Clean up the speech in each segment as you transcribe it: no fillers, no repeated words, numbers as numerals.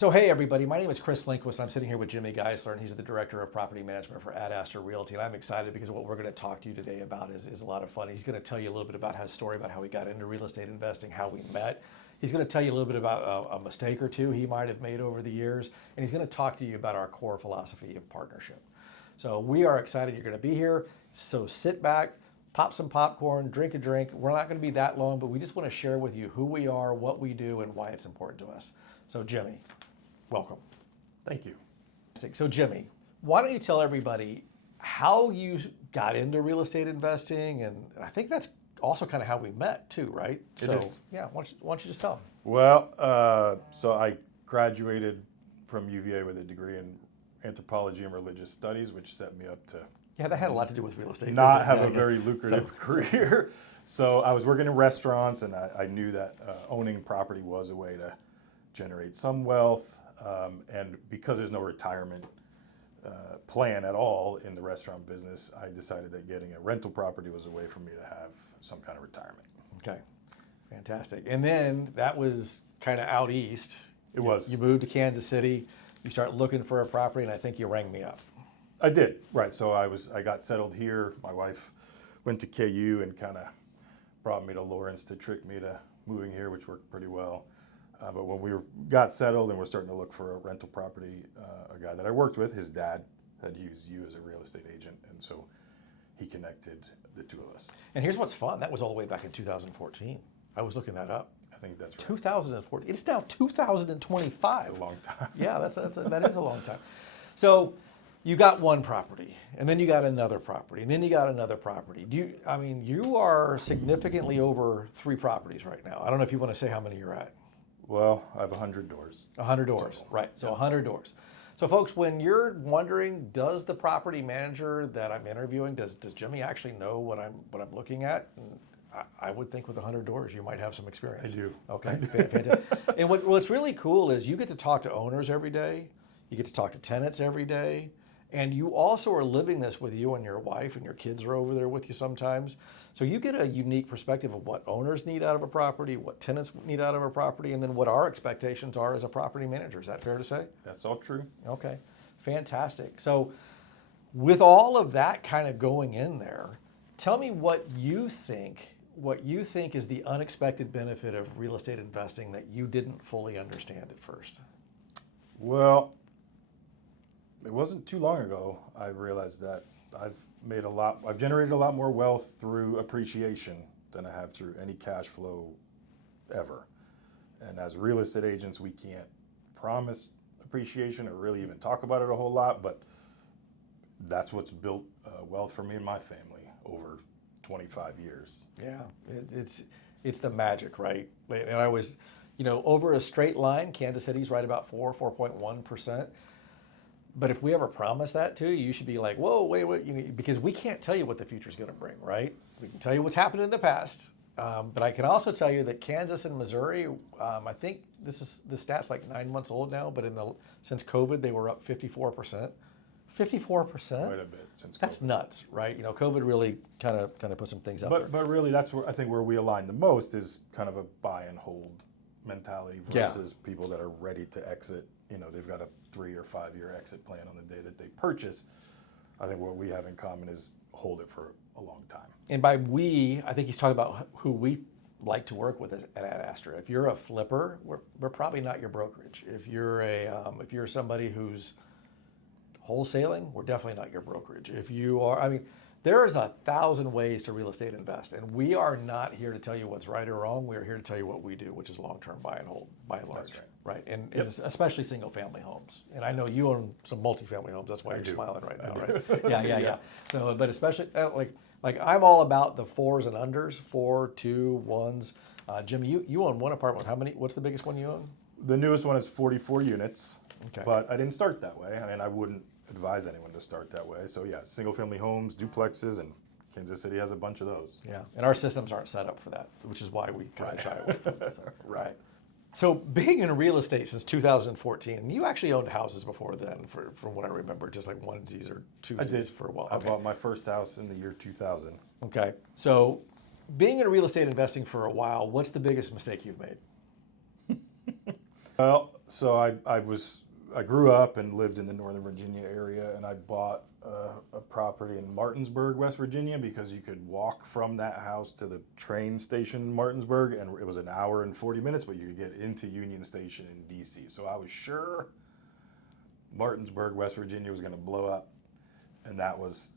So hey everybody, my name is Chris Linquist. I'm sitting here with Jimmy Geisler, and he's the Director of Property Management for Astra Realty. And I'm excited because what we're going to talk to you today about is a lot of fun. He's going to tell you a little bit about his story about how he got into real estate investing, how we met. He's going to tell you a little bit about a mistake or two he might have made over the years, and he's going to talk to you about our core philosophy of partnership. So we are excited you're going to be here. So sit back, pop some popcorn, drink a drink. We're not going to be that long, but we just want to share with you who we are, what we do, and why it's important to us. So Jimmy, welcome. Thank you. So Jimmy, why don't you tell everybody how you got into real estate investing? And I think that's also kind of how we met too, right? It is. Yeah, why don't you just tell them? Well, so I graduated from UVA with a degree in anthropology and religious studies, which set me up to Yeah, that had a lot to do with real estate. not have Yeah, a very lucrative career. So I was working in restaurants, and I knew that owning property was a way to generate some wealth. And because there's no retirement plan at all in the restaurant business, I decided that getting a rental property was a way for me to have some kind of retirement. Okay, fantastic. And then that was kind of out east. It was. You moved to Kansas City. You start looking for a property, and I think you rang me up. I did, right. So I got settled here. My wife went to KU and kind of brought me to Lawrence to trick me to moving here, which worked pretty well. But when we got settled and we're starting to look for a rental property, a guy that I worked with, his dad had used you as a real estate agent, and so he connected the two of us. And here's what's fun. That was all the way back in 2014. I was looking that up. I think that's right. 2014. It's now 2025. It's a long time. Yeah, that is a long time. So you got one property, and then you got another property, and then you got another property. You are significantly over 3 properties right now. I don't know if you want to say how many you're at. Well, I have 100 doors. 100 doors, total. right? So 100 doors. So folks, when you're wondering, does the property manager that I'm interviewing, does Jimmy actually know what I'm looking at? I would think with 100 doors, you might have some experience. I do. Okay, fantastic. And what's really cool is you get to talk to owners every day. You get to talk to tenants every day. And you also are living this with you and your wife, and your kids are over there with you sometimes. So you get a unique perspective of what owners need out of a property, what tenants need out of a property, and then what our expectations are as a property manager. Is that fair to say? That's all true. Okay, fantastic. So with all of that kind of going in there, tell me what you think is the unexpected benefit of real estate investing that you didn't fully understand at first. Well, it wasn't too long ago I realized that I've generated a lot more wealth through appreciation than I have through any cash flow ever. And as real estate agents, we can't promise appreciation or really even talk about it a whole lot, but that's what's built wealth for me and my family over 25 years. Yeah, it's the magic, right? And I was, over a straight line, Kansas City's right about 4.1%. But if we ever promise that to you, you should be like, whoa, wait, because we can't tell you what the future's going to bring, right? We can tell you what's happened in the past, but I can also tell you that Kansas and Missouri, I think the stat's like 9 months old now, but since COVID, they were up 54%. 54%? Quite a bit since COVID. That's nuts, right? COVID really kind of put some things up there. But really, that's where I think where we align the most is kind of a buy and hold mentality versus people that are ready to exit. They've got a 3 or 5 year exit plan on the day that they purchase. I think what we have in common is hold it for a long time. And by we, I think he's talking about who we like to work with at Astra. If you're a flipper, we're probably not your brokerage. If you're somebody who's wholesaling, we're definitely not your brokerage. If you are, there's 1,000 ways to real estate invest, and we are not here to tell you what's right or wrong. We are here to tell you what we do, which is long-term buy and hold, by and large. That's right? And especially single-family homes. And I know you own some multifamily homes. That's why you're smiling right now, right? Yeah. So, but especially like I'm all about the 4s and unders, 4, 2, 1s. Jimmy, you own one apartment. What's the biggest one you own? The newest one is 44 units. Okay. But I didn't start that way. I wouldn't advise anyone to start that way. So yeah, single family homes, duplexes, and Kansas City has a bunch of those. Yeah, and our systems aren't set up for that, which is why we kind of shy away from it. So, Right. So being in real estate since 2014, and you actually owned houses before then, from what I remember, just like onesies or twosies I did. for a while. I bought my first house in the year 2000. Okay, so being in real estate investing for a while, what's the biggest mistake you've made? Well, So I grew up and lived in the Northern Virginia area, and I bought a property in Martinsburg, West Virginia, because you could walk from that house to the train station in Martinsburg, and it was an hour and 40 minutes, but you could get into Union Station in DC. So I was sure Martinsburg, West Virginia was going to blow up, and that was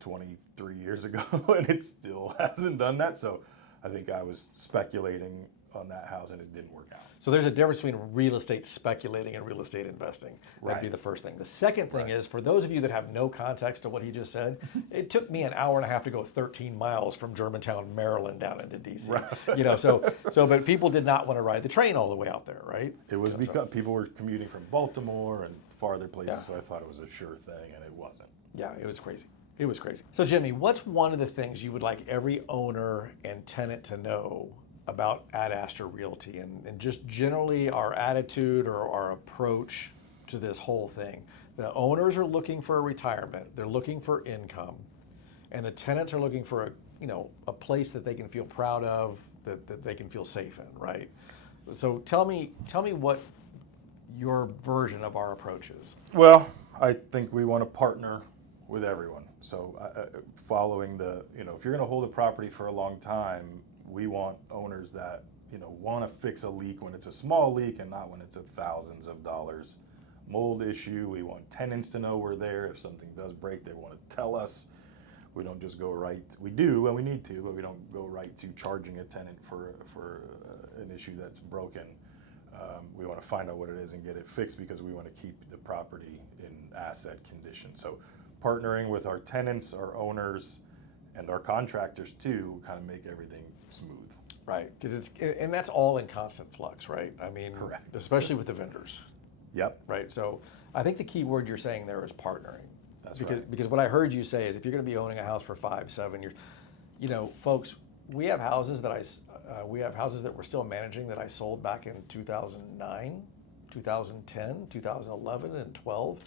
23 years ago, and it still hasn't done that. So I think I was speculating on that house, and it didn't work out. So there's a difference between real estate speculating and real estate investing. That'd be the first thing. The second thing is, for those of you that have no context to what he just said, it took me an hour and a half to go 13 miles from Germantown, Maryland, down into DC. But people did not want to ride the train all the way out there, right? It was because people were commuting from Baltimore and farther places, so I thought it was a sure thing, and it wasn't. Yeah, it was crazy. It was crazy. So Jimmy, what's one of the things you would like every owner and tenant to know about at Astra Realty, and just generally our attitude or our approach to this whole thing? The owners are looking for a retirement, they're looking for income, and the tenants are looking for a place that they can feel proud of, that they can feel safe in, right? So tell me what your version of our approach is. Well, I think we want to partner with everyone. So following if you're going to hold a property for a long time, we want owners that want to fix a leak when it's a small leak and not when it's thousands of dollars mold issue. We want tenants to know we're there. If something does break, they want to tell us. We don't just go right. We do when we need to, but we don't go right to charging a tenant for an issue that's broken. We want to find out what it is and get it fixed, because we want to keep the property in asset condition. So partnering with our tenants, our owners, and our contractors too, kind of make everything smooth. Right, because and that's all in constant flux, right? I mean, correct. Especially with the vendors. Yep. Right. So I think the key word you're saying there is partnering. That's right. Because what I heard you say is, if you're going to be owning a house for 5-7 years, folks, we have houses that we're still managing that I sold back in 2009, 2010, 2011, and 12.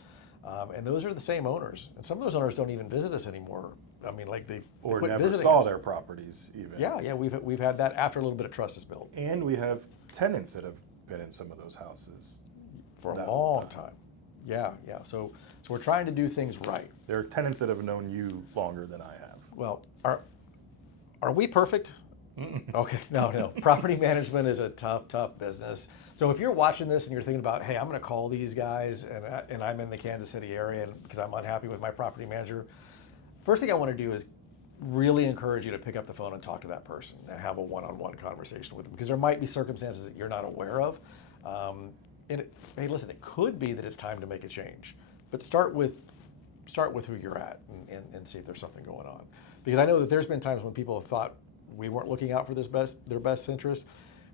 And those are the same owners. And some of those owners don't even visit us anymore. I mean, like they quit never visiting saw us. their properties even. Yeah, we've had that after a little bit of trust is built. And we have tenants that have been in some of those houses for a long time. Yeah. So we're trying to do things right. There are tenants that have known you longer than I have. Well, are we perfect? Okay, no. Property management is a tough business. So if you're watching this and you're thinking about, hey, I'm going to call these guys, and I'm in the Kansas City area because I'm unhappy with my property manager, first thing I want to do is really encourage you to pick up the phone and talk to that person and have a one-on-one conversation with them, because there might be circumstances that you're not aware of. Hey, listen, it could be that it's time to make a change, but start with who you're at and see if there's something going on. Because I know that there's been times when people have thought we weren't looking out for their best interest,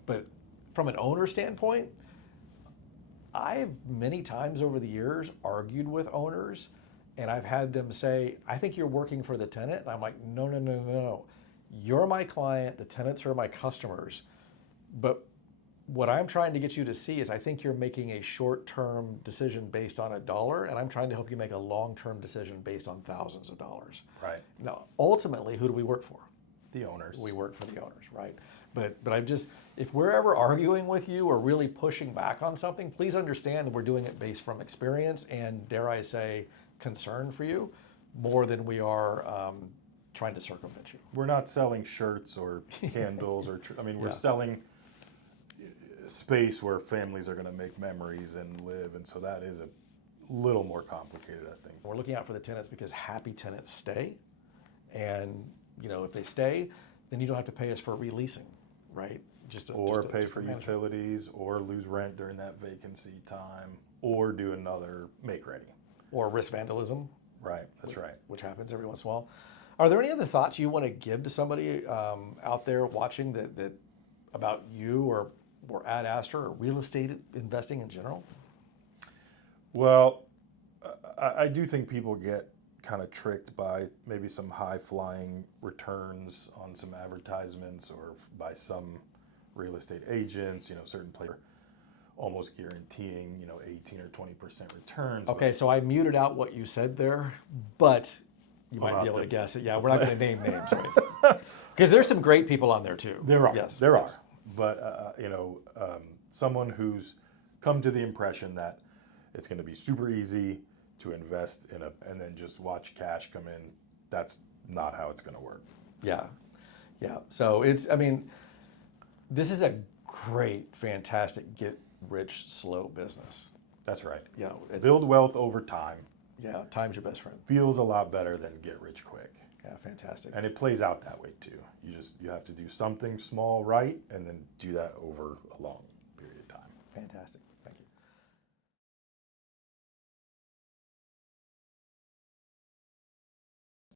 but from an owner standpoint, I've many times over the years argued with owners, and I've had them say, I think you're working for the tenant. And I'm like, no. You're my client, the tenants are my customers. But what I'm trying to get you to see is, I think you're making a short-term decision based on $1, and I'm trying to help you make a long-term decision based on thousands of dollars. Right. Now, ultimately, who do we work for? The owners. We work for the owners, right? But I'm just, if we're ever arguing with you or really pushing back on something, please understand that we're doing it based from experience and, dare I say, concern for you, more than we are trying to circumvent you. We're not selling shirts or candles we're selling space where families are going to make memories and live, and so that is a little more complicated, I think. We're looking out for the tenants because happy tenants stay, and if they stay, then you don't have to pay us for releasing, right? Or pay for utilities, or lose rent during that vacancy time, or do another make ready. Or risk vandalism. Right, that's right. Which happens every once in a while. Are there any other thoughts you want to give to somebody out there watching that about you or Ad Astra or real estate investing in general? Well, I do think people get kind of tricked by maybe some high-flying returns on some advertisements, or by some real estate agents, certain players almost guaranteeing, 18 or 20% returns. Okay, so I muted out what you said there, but you might be able to guess it. Yeah, we're not going to name names, right? Because there's some great people on there too. There are. Yes, there are. But someone who's come to the impression that it's going to be super easy to invest in and then just watch cash come in. That's not how it's going to work. Yeah. Yeah. So I mean, this is a great, fantastic, get rich slow business. That's right. You know, Build wealth over time. Yeah. Time's your best friend. Feels a lot better than get rich quick. Yeah. Fantastic. And it plays out that way too. You have to do something small right and then do that over a long period of time. Fantastic.